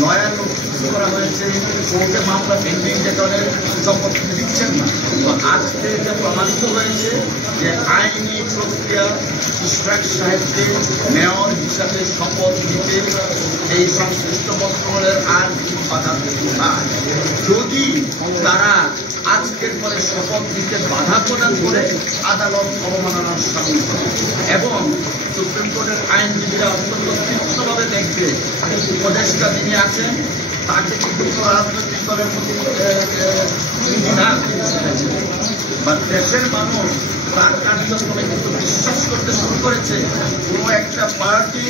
Lawyer করা হয়েছে, কোর্টে মামলা পেন্ডিং ডেটনের শপথ দিচ্ছেন না। তো আজকে এটা প্রমাণিত হয়েছে যে আইনি প্রক্রিয়া ইশরাক সাহেবকে মেয়র হিসাবে শপথ দিতে এই সংশ্লিষ্ট মন্ত্রণালয়ের আর কিছু বাধা নাই। যদি তারা আজকের পরে শপথ দিতে বাধা প্রদান করে আদালত অবমাননার শামিল করে এবং সুপ্রিম কোর্টের আইনজীবীরা অত্যন্ত তীক্ষ্ণভাবে দেখবে উপদেষ্টা যিনি আছেন তাকে কিন্তু রাজনৈতিক দলের প্রতি বা দেশের মানুষ তার কার্যক্রমে কিন্তু বিশ্বাস করতে শুরু করেছে কোনো একটা পার্টি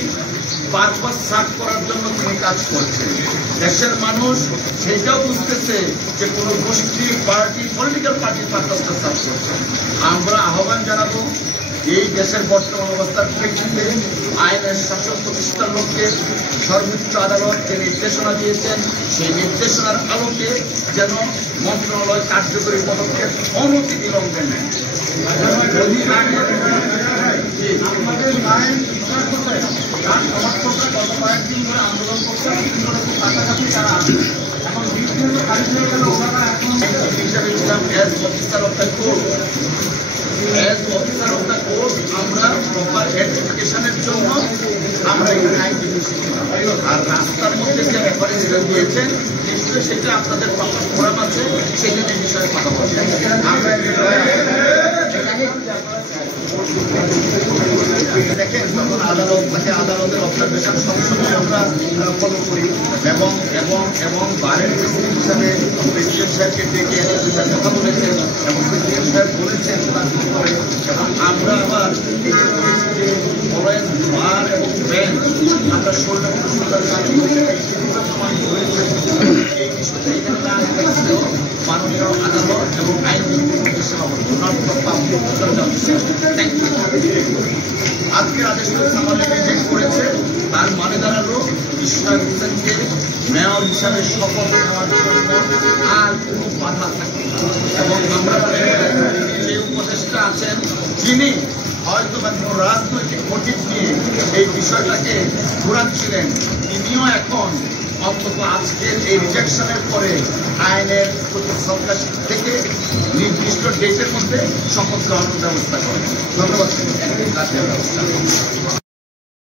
পারপাস সার্ভ করার জন্য তিনি কাজ করছে। দেশের মানুষ সেটাও বুঝতেছে যে কোনো গোষ্ঠী পার্টি পলিটিক্যাল পার্টির পারপাসটা সার্ভ করছে। আমরা আহ্বান জানাবো এই দেশের বর্তমান অবস্থার প্রেক্ষিতে আইনের শাসন প্রতিষ্ঠার লক্ষ্যে সর্বোচ্চ আদালত যে নির্দেশনা দিয়েছেন সেই নির্দেশনার আলোকে যেন মন্ত্রণালয় কার্যকরী পদক্ষেপ অনতি বিলম্বে নেয়। আমাদের আইন তার সমর্থকরা গত কয়েকদিন ধরে আন্দোলন করছে, কাছাকাছি তারা এখন বিভিন্ন কাজ হয়ে গেল। ওনারা এখন হিসাবে ছিলাম as officer of the court. As officer of the court আমরা প্রপার এডুকেশনের জন্য আমরা এখানে আইনজীবী শিখলাম। আর রাস্তার মধ্যে যে রেফারেন্সটা দিয়েছেন নিশ্চয়ই সেটা আপনাদের ফোরাম আছে, সেখানে বিষয়ে কথা বলছি আমরা। দেখেন তখন আদালত থাকে, আদালতের অবজারভেশন সবসময় আমরা ফলো করি এবং এবং এবং বারের প্রেসিডেন্ট হিসাবে প্রেসিডেন্ট সাহেবকে ডেকে একটা কথা বলেছেন এবং প্রেসিডেন্ট সাহেব বলেছেন এবং আমরা আবার এটা বলেছি যে ফলোয়েন্স বার এবং বেঞ্চ আমরা ষোলো এই বিষয়টা এখানে না থাকলেও মাননীয় আদালত এবং আইনজীবী আজকের আদেশটা সামান্য রিজেক্ট করেছে। তার মানে দাঁড়ালো ইশরাক হোসেনকে মেয়র হিসাবে শপথ নেওয়ার জন্য আর কোনো বাধা থাকে এবং আমরা যে উপদেষ্টা আছেন যিনি হয়তো বা কোনো রাজনৈতিক মোটিভ নিয়ে এই বিষয়টাকে ঘোরাচ্ছিলেন তিনিও এখন অন্তত আজকের এই রিজেকশনের পরে আইনের প্রতি শ্রদ্ধা থেকে নির্দিষ্ট ডেটের মধ্যে শপথ গ্রহণের ব্যবস্থা করেন। ধন্যবাদ।